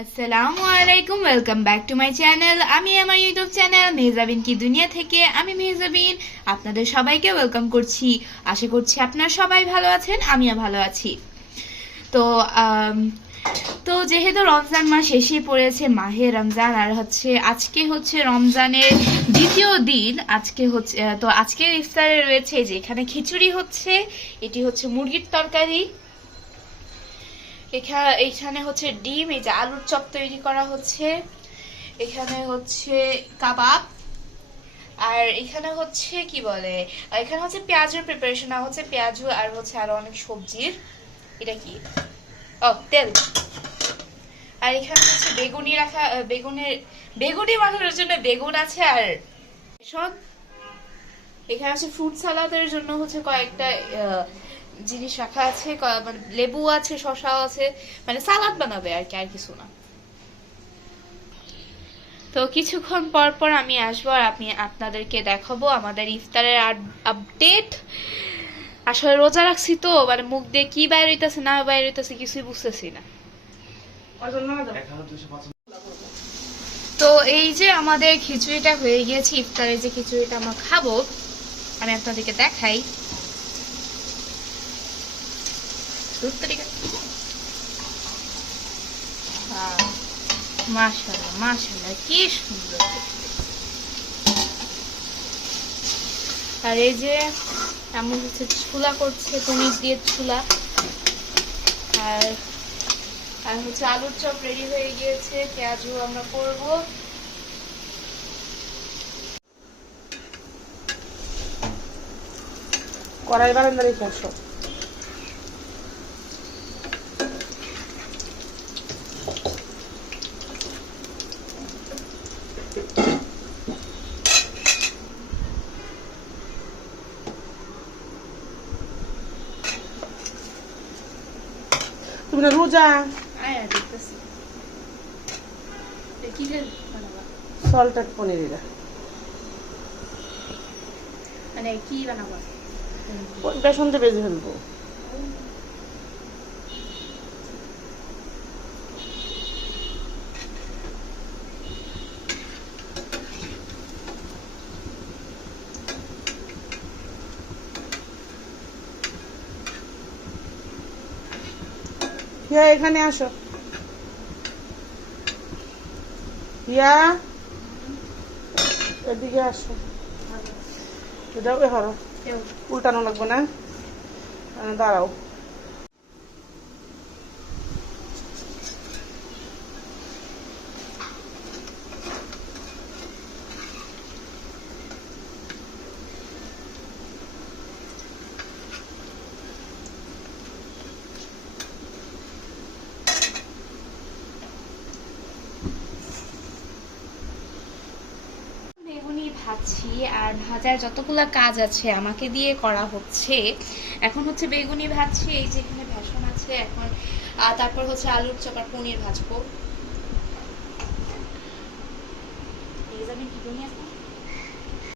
আসসালামু আলাইকুম, welcome back to my channel. আমি আমার ইউটিউব চ্যানেল মেহজাবিন কি দুনিয়া থেকে আমি মেহজাবিন আপনাদের সবাইকে ওয়েলকাম করছি। আশা করছি আপনারা সবাই ভালো আছেন, আমিও ভালো আছি। তো আম, তো যেহেতু রমজান মাস এসে পড়েছে, মাহে রমজান, আর আজকে হচ্ছে রমজানের দ্বিতীয় দিন। আজকে হচ্ছে তো আজকের ইফতারে রয়েছে যে এখানে খিচুড়ি হচ্ছে, এটি হচ্ছে মুরগির তরকারি। এখানে হচ্ছে ডিম, এই যে আলুর চপ তৈরি করা হচ্ছে, এখানে হচ্ছে কাবাব, আর এখানে হচ্ছে কি বলে, এখানে হচ্ছে পেঁয়াজের প্রিপারেশন হচ্ছে, পেঁয়াজু আর হচ্ছে আরো অনেক সবজির। এটা কি, ও তেল। আর এখানে হচ্ছে বেগুনি রাখা, বেগুনি মাখানোর জন্য বেগুন আছে, আর শোন এখানে হচ্ছে ফ্রুট সালাদের জন্য হচ্ছে কয়েকটা জিনিস রাখা আছে, মানে লেবু আছে, শসাও আছে, মানে সালাদ বানাবে আর কি, আর কিছু না। তো কিছুক্ষণ পর পর আমি আসবো আর আপনাদেরকে দেখাবো আমাদের ইফতারের আপডেট। আসলে রোজা রাখছি তো, মানে মুখ দিয়ে কি বাইর হইতেছে না বাইর হইতেছে কিছুই বুঝতেছি না। তো এই যে আমাদের খিচুড়িটা হয়ে গিয়েছে, ইফতারের যে খিচুড়িটা আমরা খাবো আমি আপনাদেরকে দেখাই। মাশাআল্লাহ মাশাআল্লাহ, কি সুন্দর। আর এই যে আমি হচ্ছে ছোলা করছে, পনির দিয়ে ছোলা। আর আর হচ্ছে আলুর চপ রেডি হয়ে গিয়েছে, পেঁয়াজু আমরা করব। কড়াই বারান্দা রেখে আসো। তুমি না রোজা? আয়া দেখতেছি কি যে বানাবা, সল্টেড পনির। এটা মানে কি বানাবা? বেসন দিয়ে বেজে ফেলবো। হিয়া এখানে আসো। হিয়া এদিকে আসো। এটাও হরো, উল্টানো লাগবে না, দাঁড়াও। বেগুনি ভাজছি, আর ভাজার যতগুলা কাজ আছে আমাকে দিয়ে করা হচ্ছে। এখন হচ্ছে বেগুনি ভাজছি, এই যে এখানে বেসন আছে এখন, তারপর হচ্ছে আলুর চপ আর পনির ভাজবো। এই যাবেন কি দুনিয়া।